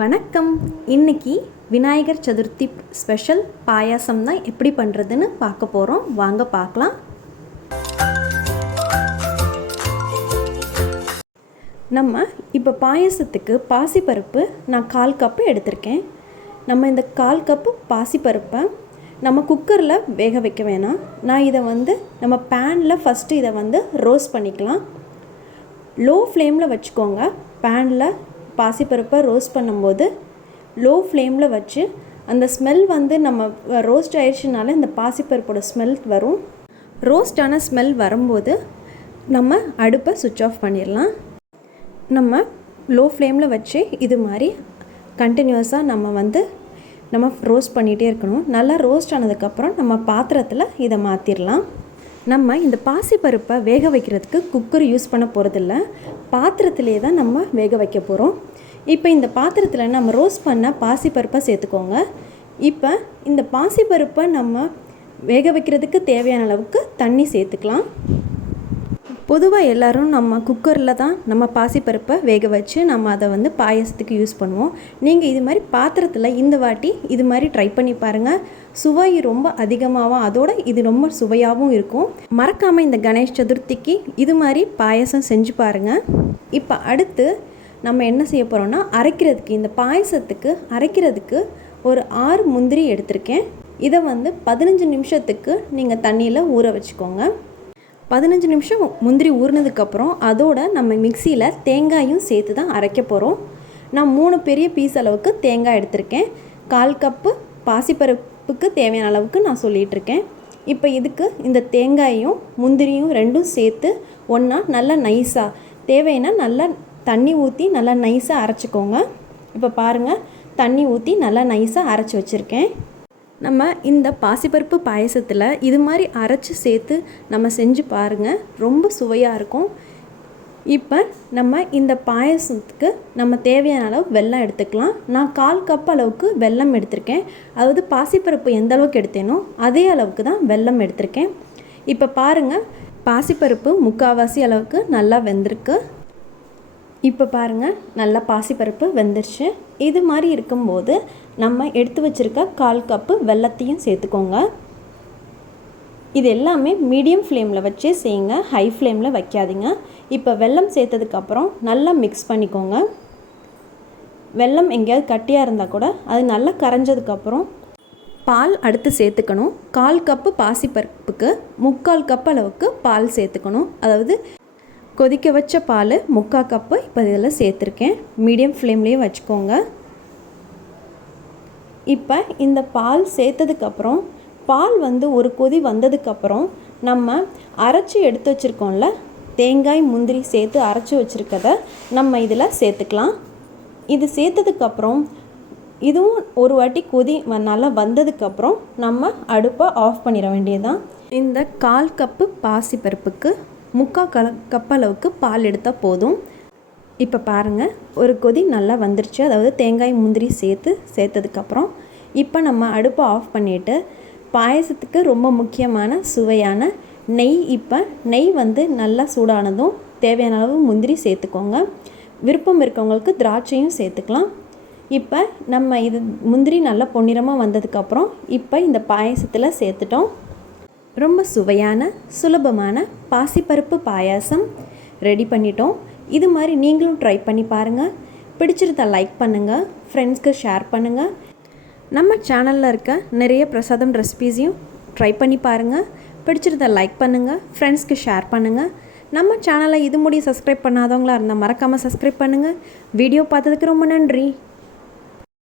வணக்கம். இன்னைக்கு விநாயகர் சதுர்த்தி ஸ்பெஷல் பாயாசம் தான் எப்படி பண்ணுறதுன்னு பார்க்க போகிறோம். வாங்க பார்க்கலாம். நம்ம இப்போ பாயாசத்துக்கு பாசிப்பருப்பு நான் 1/4 கப்பு எடுத்திருக்கேன். நம்ம இந்த 1/4 கப்பு பாசிப்பருப்பை நம்ம குக்கரில் வேக வைக்க வேணாம். நான் இதை நம்ம பேனில் ஃபஸ்ட்டு இதை ரோஸ்ட் பண்ணிக்கலாம். லோ ஃப்ளேமில் வச்சுக்கோங்க. பேனில் பாசிப்பருப்பை ரோஸ்ட் பண்ணும்போது லோ ஃப்ளேமில் வச்சு அந்த ஸ்மெல் நம்ம ரோஸ்ட் ஆயிடுச்சுனால இந்த பாசிப்பருப்போட ஸ்மெல் வரும். ரோஸ்டான ஸ்மெல் வரும்போது நம்ம அடுப்பை சுவிட்ச் ஆஃப் பண்ணிடலாம். நம்ம லோ ஃப்ளேமில் வச்சு இது மாதிரி கண்டினியூஸாக நம்ம ரோஸ்ட் பண்ணிகிட்டே இருக்கணும். நல்லா ரோஸ்ட் ஆனதுக்கப்புறம் நம்ம பாத்திரத்தில் இதை மாற்றிடலாம். நம்ம இந்த பாசிப்பருப்பை வேக வைக்கிறதுக்கு குக்கர் யூஸ் பண்ண போகிறதில்ல, பாத்திரத்திலே தான் நம்ம வேக வைக்க போகிறோம். இப்போ இந்த பாத்திரத்தில் நம்ம ரோஸ்ட் பண்ண பாசிப்பருப்பை சேர்த்துக்கோங்க. இப்போ இந்த பாசிப்பருப்பை நம்ம வேக வைக்கிறதுக்கு தேவையான அளவுக்கு தண்ணி சேர்த்துக்கலாம். பொதுவாக எல்லோரும் நம்ம குக்கரில் தான் நம்ம பாசிப்பருப்பை வேக வச்சு நம்ம அதை பாயசத்துக்கு யூஸ் பண்ணுவோம். நீங்கள் இது மாதிரி பாத்திரத்தில் இந்த வாட்டி இது மாதிரி ட்ரை பண்ணி பாருங்கள். சுவை ரொம்ப அதிகமாகவும் அதோட இது ரொம்ப சுவையாகவும் இருக்கும். மறக்காமல் இந்த கணேஷ் சதுர்த்திக்கு இது மாதிரி பாயசம் செஞ்சு பாருங்கள். இப்போ அடுத்து நம்ம என்ன செய்ய போகிறோன்னா அரைக்கிறதுக்கு, இந்த பாயசத்துக்கு அரைக்கிறதுக்கு ஒரு 6 முந்திரி எடுத்திருக்கேன். இதை 15 நிமிஷத்துக்கு நீங்கள் தண்ணியில் ஊற வச்சுக்கோங்க. 15 நிமிஷம் முந்திரி ஊறினதுக்கப்புறம் அதோட நம்ம மிக்சியில் தேங்காயும் சேர்த்து தான் அரைக்க போகிறோம். நான் 3 பெரிய பீஸ் அளவுக்கு தேங்காய் எடுத்திருக்கேன். 1/4 கப்பு பாசிப்பருப்புக்கு தேவையான அளவுக்கு நான் சொல்லிகிட்ருக்கேன். இப்போ இதுக்கு இந்த தேங்காயும் முந்திரியும் ரெண்டும் சேர்த்து ஒன்றா நல்லா நைஸாக தேவைன்னா நல்லா தண்ணி ஊற்றி நல்லா நைஸாக அரைச்சிக்கோங்க. இப்போ பாருங்கள், தண்ணி ஊற்றி நல்லா நைஸாக அரைச்சி வச்சுருக்கேன். நம்ம இந்த பாசிப்பருப்பு பாயசத்தில் இது மாதிரி அரைச்சி சேர்த்து நம்ம செஞ்சு பாருங்கள், ரொம்ப சுவையாக இருக்கும். இப்போ நம்ம இந்த பாயசத்துக்கு நம்ம தேவையான அளவு வெல்லம் எடுத்துக்கலாம். நான் 1/4 கப் அளவுக்கு வெல்லம் எடுத்திருக்கேன். அதாவது பாசிப்பருப்பு எந்த அளவுக்கு எடுத்தேனோ அதே அளவுக்கு தான் வெல்லம் எடுத்திருக்கேன். இப்போ பாருங்கள், பாசிப்பருப்பு 3/4 அளவுக்கு நல்லா வெந்திருக்கு. இப்போ பாருங்கள், நல்லா பாசிப்பருப்பு வெந்துருச்சு. இது மாதிரி இருக்கும்போது நம்ம எடுத்து வச்சுருக்க 1/4 கப்பு வெல்லத்தையும் சேர்த்துக்கோங்க. இது எல்லாமே மீடியம் ஃப்ளேமில் வச்சே செய்யுங்க, ஹை ஃப்ளேமில் வைக்காதீங்க. இப்போ வெல்லம் சேர்த்ததுக்கப்புறம் நல்லா மிக்ஸ் பண்ணிக்கோங்க. வெல்லம் எங்கேயாவது கட்டியாக இருந்தால் கூட அது நல்லா கரைஞ்சதுக்கப்புறம் பால் அடுத்து சேர்த்துக்கணும். 1/4 கப்பு பாசிப்பருப்புக்கு 3/4 கப் அளவுக்கு பால் சேர்த்துக்கணும். அதாவது கொதிக்க வச்ச பால் 3/4 கப்பு இப்போ இதில் சேர்த்துருக்கேன். மீடியம் ஃப்ளேம்லேயே வச்சுக்கோங்க. இப்போ இந்த பால் சேர்த்ததுக்கப்புறம் பால் ஒரு கொதி வந்ததுக்கப்புறம் நம்ம அரைச்சி எடுத்து வச்சுருக்கோம்ல, தேங்காய் முந்திரி சேர்த்து அரைச்சி வச்சுருக்கத நம்ம இதில் சேர்த்துக்கலாம். இது சேர்த்ததுக்கப்புறம் இதுவும் ஒரு வாட்டி கொதி நல்லா வந்ததுக்கப்புறம் நம்ம அடுப்பை ஆஃப் பண்ணிட வேண்டியதுதான். இந்த 1/4 கப்பு பாசிப்பருப்புக்கு 3/4 கப் அளவுக்கு பால் எடுத்தால் போதும். இப்போ பாருங்கள், ஒரு கொதி நல்லா வந்துருச்சு. அதாவது தேங்காய் முந்திரி சேர்த்ததுக்கப்புறம் இப்போ நம்ம அடுப்பை ஆஃப் பண்ணிவிட்டு பாயசத்துக்கு ரொம்ப முக்கியமான சுவையான நெய், இப்போ நெய் நல்லா சூடானதும் தேவையான அளவு முந்திரி சேர்த்துக்கோங்க. விருப்பம் இருக்கவங்களுக்கு திராட்சையும் சேர்த்துக்கலாம். இப்போ நம்ம இது முந்திரி நல்லா பொன்னிறமாக வந்ததுக்கப்புறம் இப்போ இந்த பாயசத்தில் சேர்த்துட்டோம். ரொம்ப சுவையான சுலபமான பாசிப்பருப்பு பாயாசம் ரெடி பண்ணிட்டோம். இது மாதிரி நீங்களும் ட்ரை பண்ணி பாருங்கள். பிடிச்சிருந்தா லைக் பண்ணுங்கள், ஃப்ரெண்ட்ஸ்க்கு ஷேர் பண்ணுங்கள். நம்ம சேனலில் இருக்க நிறைய பிரசாதம் ரெசிபீஸையும் ட்ரை பண்ணி பாருங்கள். பிடிச்சிருந்தா லைக் பண்ணுங்கள், ஃப்ரெண்ட்ஸ்க்கு ஷேர் பண்ணுங்கள். நம்ம சேனலை இது முடிய சப்ஸ்கிரைப் பண்ணாதவங்களாக இருந்தால் மறக்காமல் சப்ஸ்கிரைப் பண்ணுங்கள். வீடியோ பார்த்ததுக்கு ரொம்ப நன்றி.